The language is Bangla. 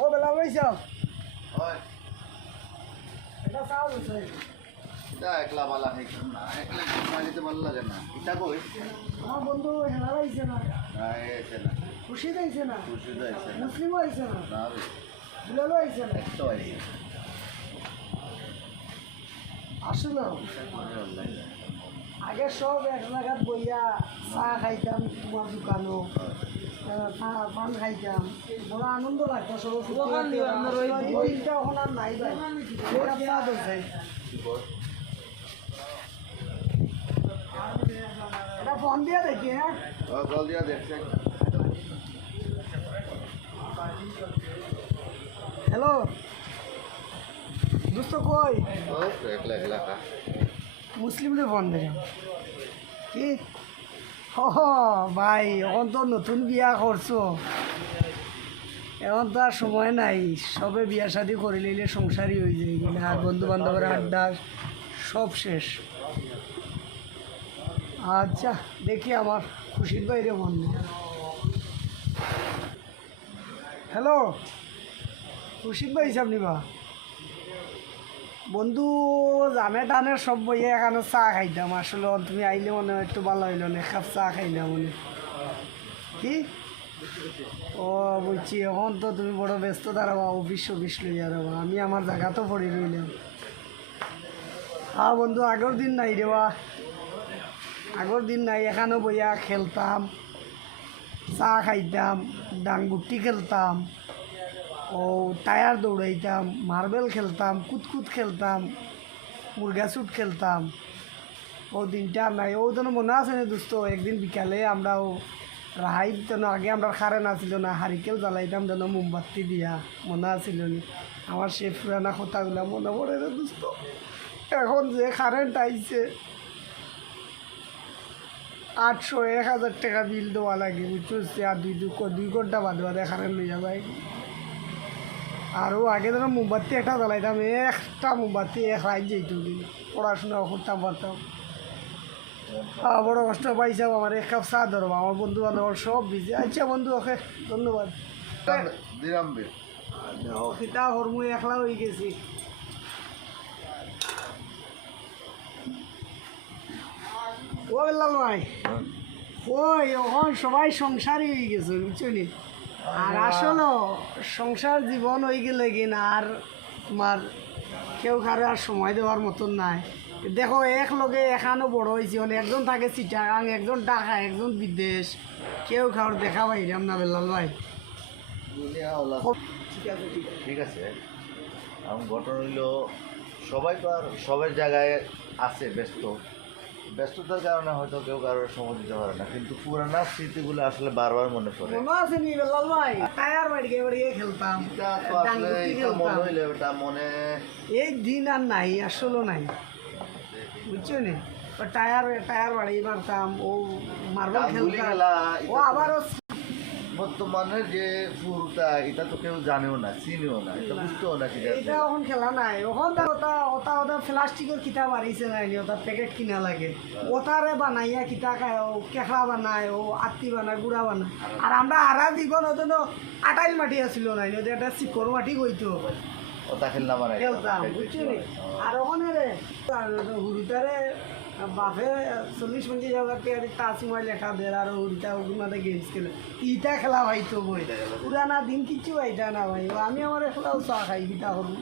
ও বেলা পাইছ হয়। এটা চাও হচ্ছে এটা একলা বালা না? একলা না যেতে ভালো লাগে না? এটা কই? আমার বন্ধু হেলা না। না খুশি না। খুশি না। একটু আসলে আগে সব এক জায়গাত বইয়া চাহ খাইতাম তোমার দোকানও পান খাইতাম বড় আনন্দ লাগতো সব আর নাই ভাই এটা ফোন দিয়ে দেখি হ্যাঁ কল দিয়া দেখছে হ্যালো দোস্ত কই মুসলিমদের ফোন দিলাম কি? ভাই, এখন তো নতুন বিয়া করছ। এখন তো আর সময় নাই। সবে বিয়া শাদি করে নিলে সংসারই হয়ে যায়। আর বন্ধু বান্ধবের আড্ডা, সব শেষ। আচ্ছা দেখি আমার খুশির বাইরে মন। হ্যালো, খুশির ভাই হিসাব নিবা বন্ধু, জানে টানে সব বইয়ে এখানে চা খাইতাম। আসলে তুমি আইলে মনে একটু ভালো হইল, না কাপ চা খাইলাম মনে কি? ও, বুঝছি। এখন তো তুমি বড় ব্যস্ত দাঁড়াবা অফিস অফিস লইয়া যাবা। আমি আমার জায়গা তো পড়ে রইলাম। হ্যাঁ বন্ধু, আগের দিন নাই রে বা। আগের দিন নাই, এখানেও বইয়া খেলতাম, চা খাইতাম ডাংগুটি খেলতাম। ও, টায়ার দৌড়াইতাম, মার্বেল খেলতাম, কুতকুত খেলতাম, মুরগা খেলতাম। ও দিনটা নাই, ও যেন মনে আছে না দোস্ত, একদিন বিকালে আমরাও রাহাই যেন আগে আমরা কারেন্ট আসিল না, হারিকেল জ্বালাইতাম যেন মোমবাতি দিয়া, মনে আছিল নি। আমার সে পুরানা কথাগুলা মনে পড়ে রে দোস্ত। এখন যে কারেন্ট আইছে, আটশো এক হাজার টাকা বিল দেওয়া লাগে, বুঝছ? আর দুই দুই ঘণ্টা বাদে বাদে কারেন্ট লইয়া যায়। আরও আগে ধরো মোমবাতি একটা জ্বালাইতাম একটা মোমবাতি এক রাত যেত পড়াশোনা করতাম পারতাম। বড় কষ্ট পাইছাম আমার এক কাপ চা ধরবা আমার বন্ধু বান্ধব সব বিজি। আচ্ছা বন্ধু ওকে ধন্যবাদ। খিতা হরমু একলা হয়ে গেছি। ও বেলা নয় ওই এখন সবাই সংসারই হয়ে গেছে বুঝছ নি? আর আসলে সংসার জীবন হয়ে গেলে কিনা আর তোমার কেউ কারও আর সময় দেওয়ার মতন নাই। দেখো এক লগে এখানো বড় হয়েছি মানে একজন থাকে চিটাগাং একজন ঢাকা একজন বিদেশ। কেউ কারোর দেখা পাইলাম না বেলাল ভাই। ঠিক আছে ঘটনা হইল সবাই তো আর সবার জায়গায় আছে ব্যস্ত। ব্যস্ততার কারণে হয়তো কেউ কারোর সময় দিতে পারে না কিন্তু পুরানা স্মৃতিগুলো আসলে বারবার মনে পড়ে। খেলতাম। মনে হইলে ওটা মনে এই দিন আর নাই আসলে নাই। বুঝছ নি? টায়ার টায়ার বাড়ি মারতাম ও মার্বেল ডাংগুলি খেলতাম। ও আবার আবারও বর্তমানে যে ফুরটা এটা তো কেউ জানেও না চিনেও না এটা বুঝতেও না এটা এখন খেলা নাই। ওখান ওটা ওটা ওটা প্লাস্টিকের কিতা বাড়িছে নাই ওটা প্যাকেট কিনা লাগে। ওটারে বানাইয়া কিতা খায় ও কেঁকড়া বানায় ও আত্তি বানায় গুড়া বানায়। আর আমরা আরা জীবন ওটা তো আটাইল মাটি আসছিল নাই একটা চিকর মাটি কইতো। ওটা খেললাম আর ওখানে রে হুড়িতারে বাপে চল্লিশ পঞ্চাশ হাজার টাকা টাচ মোবাইল লেখা দেয় আর হুড়িতা ওগুলোতে গেমস খেলে। ইটা খেলা ভাইতো বই পুরানা দিন কিচ্ছু ভাইটা না ভাই। আমি আমার খেলাও চা খাই কিতা করব।